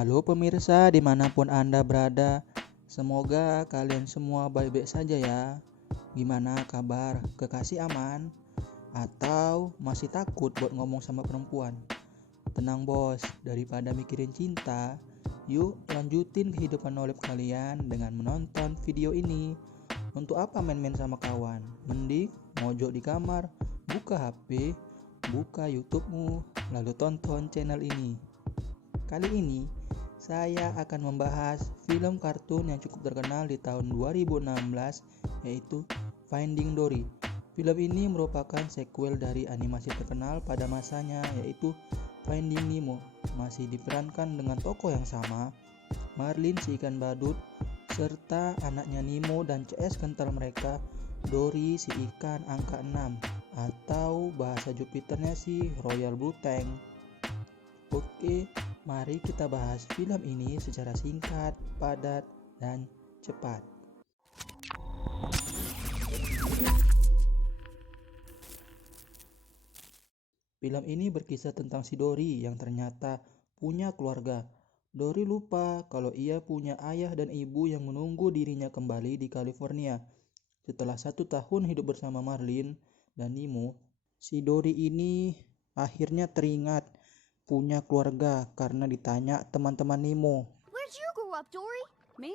Halo pemirsa dimanapun Anda berada, semoga kalian semua baik-baik saja ya. Gimana kabar? Kekasih aman? Atau masih takut buat ngomong sama perempuan? Tenang bos, daripada mikirin cinta, yuk lanjutin kehidupan nolep kalian dengan menonton video ini. Untuk apa main-main sama kawan? Mending mojok di kamar, buka HP, buka YouTube-mu, lalu tonton channel ini. Kali ini saya akan membahas film kartun yang cukup terkenal di tahun 2016, yaitu Finding Dory. Film ini merupakan sequel dari animasi terkenal pada masanya, yaitu Finding Nemo. Masih diperankan dengan tokoh yang sama, Marlin si ikan badut, serta anaknya Nemo dan CS kental mereka, Dory si ikan angka 6, atau bahasa Jupiternya si Royal Blue Tank. Oke, mari kita bahas film ini secara singkat, padat, dan cepat. Film ini berkisah tentang si Dory yang ternyata punya keluarga. Dory lupa kalau ia punya ayah dan ibu yang menunggu dirinya kembali di California. Setelah 1 tahun hidup bersama Marlin dan Nemo, si Dory ini akhirnya teringat punya keluarga karena ditanya teman-teman Nemo. Where'd you grow up, Dory? Me?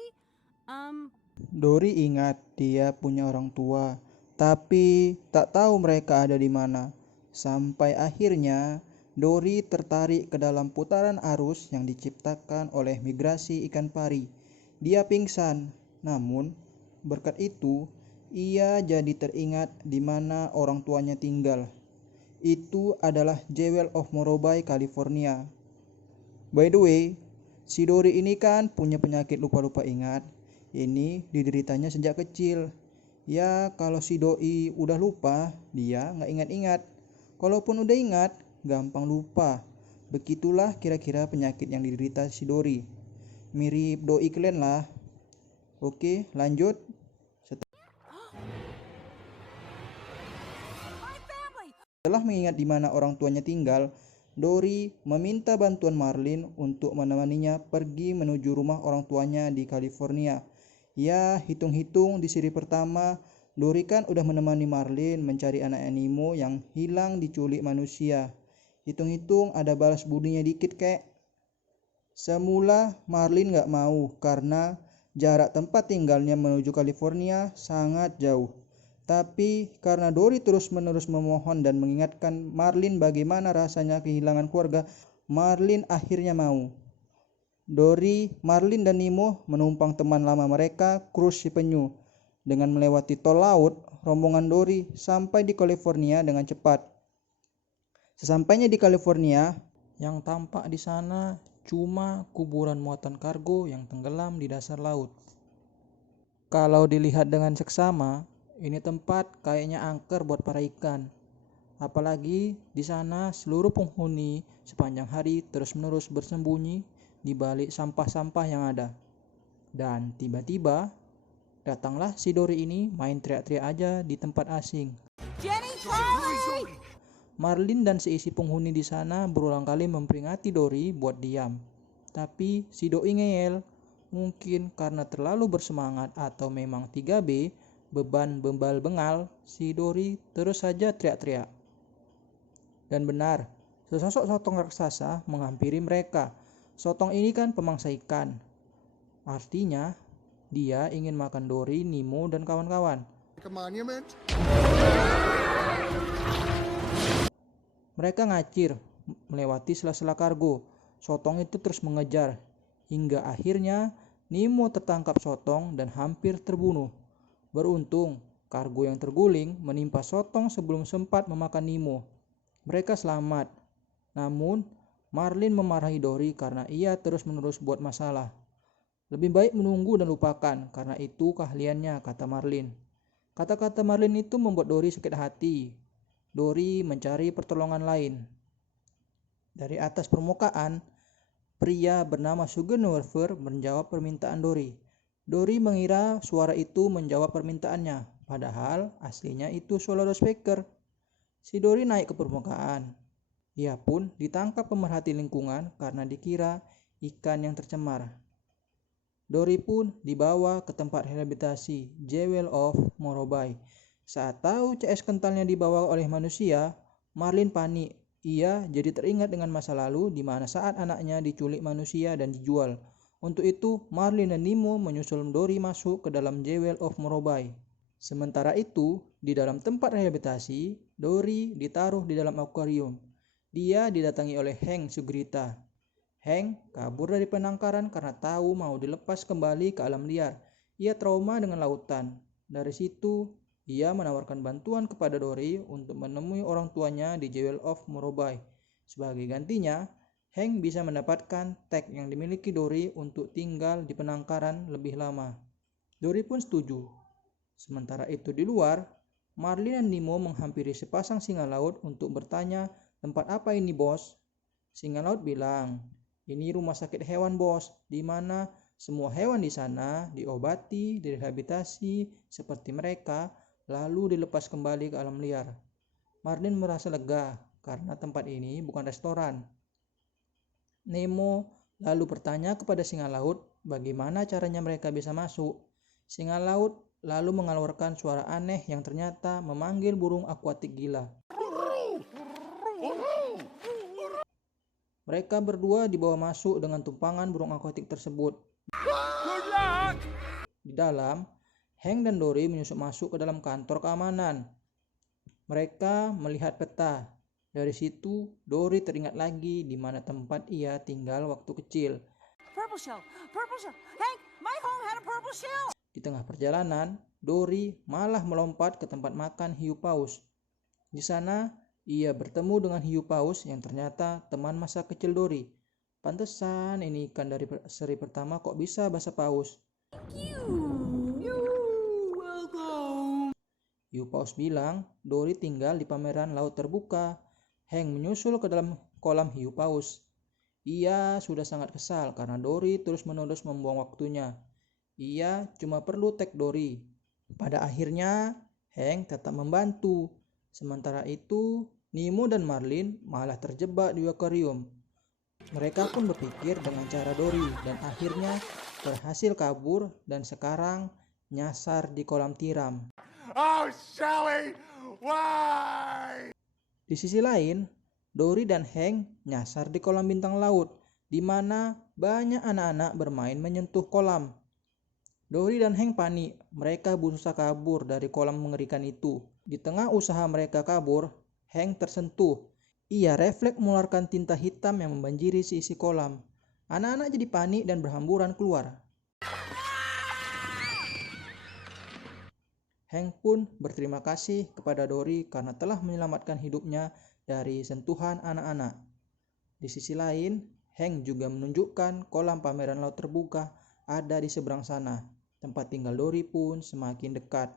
Dory ingat dia punya orang tua, tapi tak tahu mereka ada di mana. Sampai akhirnya Dory tertarik ke dalam putaran arus yang diciptakan oleh migrasi ikan pari. Dia pingsan, namun berkat itu ia jadi teringat di mana orang tuanya tinggal. Itu adalah Jewel of Morobay, California. By the way, si Dory ini kan punya penyakit lupa-lupa ingat. Ini dideritanya sejak kecil. Ya, kalau si doi udah lupa, dia nggak ingat-ingat. Kalaupun udah ingat, gampang lupa. Begitulah kira-kira penyakit yang diderita si Dory. Mirip doi kalian lah. Oke, lanjut. Setelah mengingat di mana orang tuanya tinggal, Dory meminta bantuan Marlin untuk menemaninya pergi menuju rumah orang tuanya di California. Ya, hitung-hitung di seri pertama, Dory kan udah menemani Marlin mencari anak Nemo yang hilang diculik manusia. Hitung-hitung ada balas budinya dikit kek. Semula Marlin gak mau karena jarak tempat tinggalnya menuju California sangat jauh. Tapi karena Dory terus-menerus memohon dan mengingatkan Marlin bagaimana rasanya kehilangan keluarga, Marlin akhirnya mau. Dory, Marlin dan Nemo menumpang teman lama mereka, Cruz si penyu. Dengan melewati tol laut, rombongan Dory sampai di California dengan cepat. Sesampainya di California, yang tampak di sana cuma kuburan muatan kargo yang tenggelam di dasar laut. Kalau dilihat dengan seksama, ini tempat kayaknya angker buat para ikan. Apalagi di sana seluruh penghuni sepanjang hari terus-menerus bersembunyi di balik sampah-sampah yang ada. Dan tiba-tiba datanglah si Dory ini main teriak-teriak aja di tempat asing. Jenny, Charlie! Marlin dan seisi penghuni di sana berulang kali memperingati Dory buat diam. Tapi si doi ngeyel, mungkin karena terlalu bersemangat atau memang 3B, beban bembal bengal, si Dory terus saja teriak-teriak. Dan benar, sesosok sotong raksasa menghampiri mereka. Sotong ini kan pemangsa ikan. Artinya, dia ingin makan Dory, Nemo, dan kawan-kawan. Mereka ngacir melewati sela-sela kargo. Sotong itu terus mengejar, hingga akhirnya Nemo tertangkap sotong dan hampir terbunuh. Beruntung, kargo yang terguling menimpa sotong sebelum sempat memakan Nemo. Mereka selamat. Namun, Marlin memarahi Dory karena ia terus-menerus buat masalah. Lebih baik menunggu dan lupakan, karena itu keahliannya, kata Marlin. Kata-kata Marlin itu membuat Dory sakit hati. Dory mencari pertolongan lain. Dari atas permukaan, pria bernama Sugenwerfer menjawab permintaan Dory. Dory mengira suara itu menjawab permintaannya, padahal aslinya itu suara speaker. Si Dory naik ke permukaan. Ia pun ditangkap pemerhati lingkungan karena dikira ikan yang tercemar. Dory pun dibawa ke tempat rehabilitasi Jewel of Morobay. Saat tahu CS kentalnya dibawa oleh manusia, Marlin panik. Ia jadi teringat dengan masa lalu di mana saat anaknya diculik manusia dan dijual. Untuk itu, Marlin dan Nemo menyusul Dory masuk ke dalam Jewel of Morobay. Sementara itu, di dalam tempat rehabilitasi, Dory ditaruh di dalam akuarium. Dia didatangi oleh Hank Sugrita. Hank kabur dari penangkaran karena tahu mau dilepas kembali ke alam liar. Ia trauma dengan lautan. Dari situ, ia menawarkan bantuan kepada Dory untuk menemui orang tuanya di Jewel of Morobay. Sebagai gantinya, Hank bisa mendapatkan tag yang dimiliki Dory untuk tinggal di penangkaran lebih lama. Dory pun setuju. Sementara itu di luar, Marlin dan Nemo menghampiri sepasang singa laut untuk bertanya, "Tempat apa ini, bos?" Singa laut bilang, "Ini rumah sakit hewan, bos, di mana semua hewan di sana diobati, direhabilitasi seperti mereka, lalu dilepas kembali ke alam liar." Marlin merasa lega karena tempat ini bukan restoran. Nemo lalu bertanya kepada singa laut bagaimana caranya mereka bisa masuk. Singa laut lalu mengeluarkan suara aneh yang ternyata memanggil burung akuatik gila. Mereka berdua dibawa masuk dengan tumpangan burung akuatik tersebut. Di dalam, Hank dan Dory menyusup masuk ke dalam kantor keamanan. Mereka melihat peta. Dari situ, Dory teringat lagi di mana tempat ia tinggal waktu kecil. Purple shell. Purple shell. Hank, my home had a purple shell. Di tengah perjalanan, Dory malah melompat ke tempat makan hiu paus. Di sana, ia bertemu dengan hiu paus yang ternyata teman masa kecil Dory. Pantesan ini ikan dari seri pertama kok bisa bahasa paus. Hiu paus bilang Dory tinggal di pameran laut terbuka. Hank menyusul ke dalam kolam hiu paus. Ia sudah sangat kesal karena Dory terus-menerus membuang waktunya. Ia cuma perlu tag Dory. Pada akhirnya, Hank tetap membantu. Sementara itu, Nemo dan Marlin malah terjebak di akuarium. Mereka pun berpikir dengan cara Dory dan akhirnya berhasil kabur dan sekarang nyasar di kolam tiram. Oh, Shelly! Why? Di sisi lain, Dory dan Hank nyasar di kolam bintang laut, di mana banyak anak-anak bermain menyentuh kolam. Dory dan Hank panik, mereka berusaha kabur dari kolam mengerikan itu. Di tengah usaha mereka kabur, Hank tersentuh. Ia refleks mengeluarkan tinta hitam yang membanjiri seisi kolam. Anak-anak jadi panik dan berhamburan keluar. Hank pun berterima kasih kepada Dory karena telah menyelamatkan hidupnya dari sentuhan anak-anak. Di sisi lain, Hank juga menunjukkan kolam pameran laut terbuka ada di seberang sana. Tempat tinggal Dory pun semakin dekat.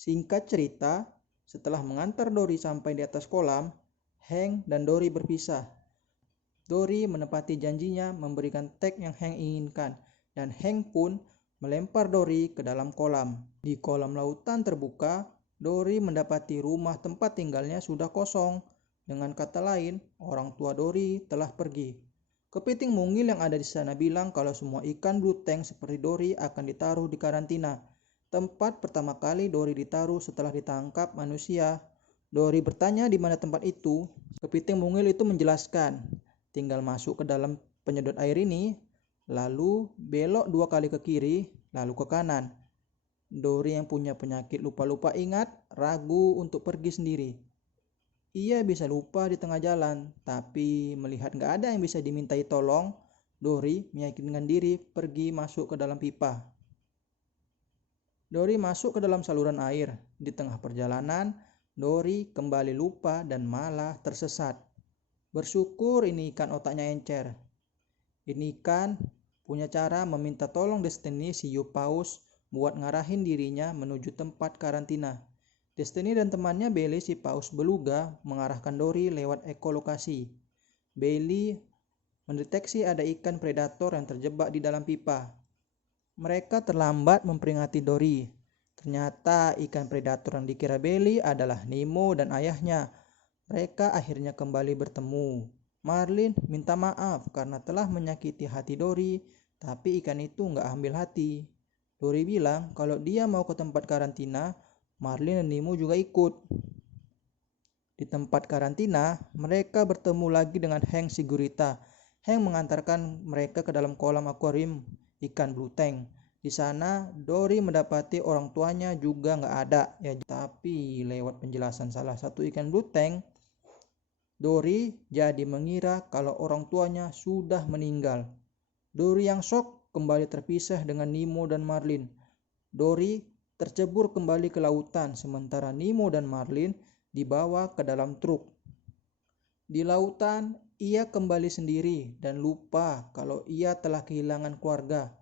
Singkat cerita, setelah mengantar Dory sampai di atas kolam, Hank dan Dory berpisah. Dory menepati janjinya memberikan tag yang Hank inginkan, dan Hank pun melempar Dory ke dalam kolam. Di kolam lautan terbuka, Dory mendapati rumah tempat tinggalnya sudah kosong. Dengan kata lain, orang tua Dory telah pergi. Kepiting mungil yang ada di sana bilang kalau semua ikan blue tank seperti Dory akan ditaruh di karantina. Tempat pertama kali Dory ditaruh setelah ditangkap manusia. Dory bertanya di mana tempat itu. Kepiting mungil itu menjelaskan, tinggal masuk ke dalam penyedot air ini, lalu belok 2 kali ke kiri, lalu ke kanan. Dory yang punya penyakit lupa-lupa ingat, ragu untuk pergi sendiri. Ia bisa lupa di tengah jalan, tapi melihat gak ada yang bisa dimintai tolong, Dory meyakinkan diri pergi masuk ke dalam pipa. Dory masuk ke dalam saluran air. Di tengah perjalanan, Dory kembali lupa dan malah tersesat. Bersyukur ini ikan otaknya encer. Ini ikan punya cara meminta tolong Destiny si hiu paus buat ngarahin dirinya menuju tempat karantina. Destiny dan temannya Bailey si paus beluga mengarahkan Dory lewat ekolokasi. Bailey mendeteksi ada ikan predator yang terjebak di dalam pipa. Mereka terlambat memperingati Dory. Ternyata ikan predator yang dikira Bailey adalah Nemo dan ayahnya. Mereka akhirnya kembali bertemu. Marlin minta maaf karena telah menyakiti hati Dory, tapi ikan itu nggak ambil hati. Dory bilang kalau dia mau ke tempat karantina, Marlin dan Nemo juga ikut. Di tempat karantina, mereka bertemu lagi dengan Hank si gurita. Hank mengantarkan mereka ke dalam kolam akuarium ikan blue tank. Di sana, Dory mendapati orang tuanya juga nggak ada. Ya, tapi lewat penjelasan salah satu ikan blue tank, Dory jadi mengira kalau orang tuanya sudah meninggal. Dory yang shock kembali terpisah dengan Nemo dan Marlin. Dory tercebur kembali ke lautan sementara Nemo dan Marlin dibawa ke dalam truk. Di lautan, ia kembali sendiri dan lupa kalau ia telah kehilangan keluarga.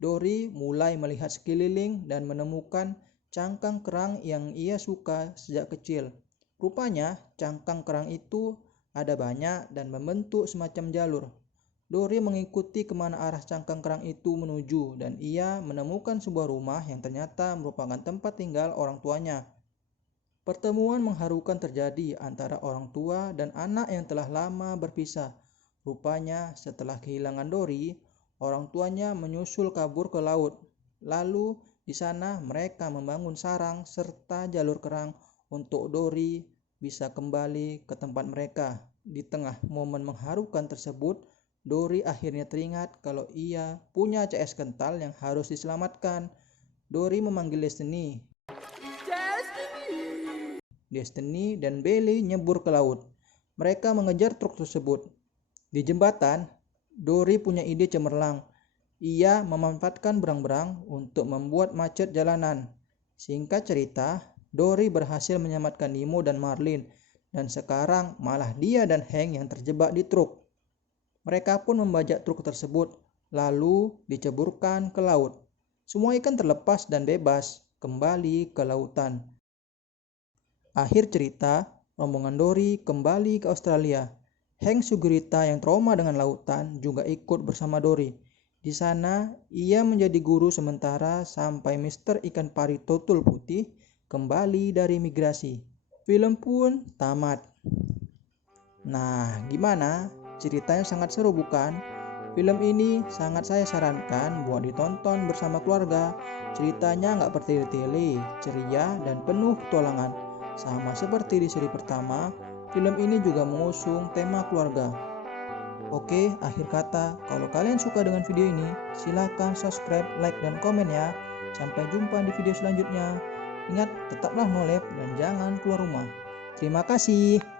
Dory mulai melihat sekeliling dan menemukan cangkang kerang yang ia suka sejak kecil. Rupanya, cangkang kerang itu ada banyak dan membentuk semacam jalur. Dory mengikuti kemana arah cangkang kerang itu menuju dan ia menemukan sebuah rumah yang ternyata merupakan tempat tinggal orang tuanya. Pertemuan mengharukan terjadi antara orang tua dan anak yang telah lama berpisah. Rupanya setelah kehilangan Dory, orang tuanya menyusul kabur ke laut. Lalu di sana mereka membangun sarang serta jalur kerang untuk Dory bisa kembali ke tempat mereka. Di tengah momen mengharukan tersebut, Dory akhirnya teringat kalau ia punya CS kental yang harus diselamatkan. Dory memanggil Destiny dan Bailey nyebur ke laut. Mereka mengejar truk tersebut. Di jembatan, Dory punya ide cemerlang. Ia memanfaatkan berang-berang untuk membuat macet jalanan. Singkat cerita, Dory berhasil menyelamatkan Nemo dan Marlin, dan sekarang malah dia dan Hank yang terjebak di truk. Mereka pun membajak truk tersebut, lalu diceburkan ke laut. Semua ikan terlepas dan bebas kembali ke lautan. Akhir cerita, rombongan Dory kembali ke Australia. Hank Sugurita yang trauma dengan lautan juga ikut bersama Dory. Di sana, ia menjadi guru sementara sampai Mr. Ikan Pari Totul Putih kembali dari migrasi. Film pun tamat. Nah, gimana? Ceritanya sangat seru bukan? Film ini sangat saya sarankan buat ditonton bersama keluarga. Ceritanya nggak bertele-tele, ceria dan penuh petualangan. Sama seperti di seri pertama, film ini juga mengusung tema keluarga. Oke, akhir kata, kalau kalian suka dengan video ini, silakan subscribe, like, dan komen ya. Sampai jumpa di video selanjutnya. Ingat, tetaplah no lab dan jangan keluar rumah. Terima kasih.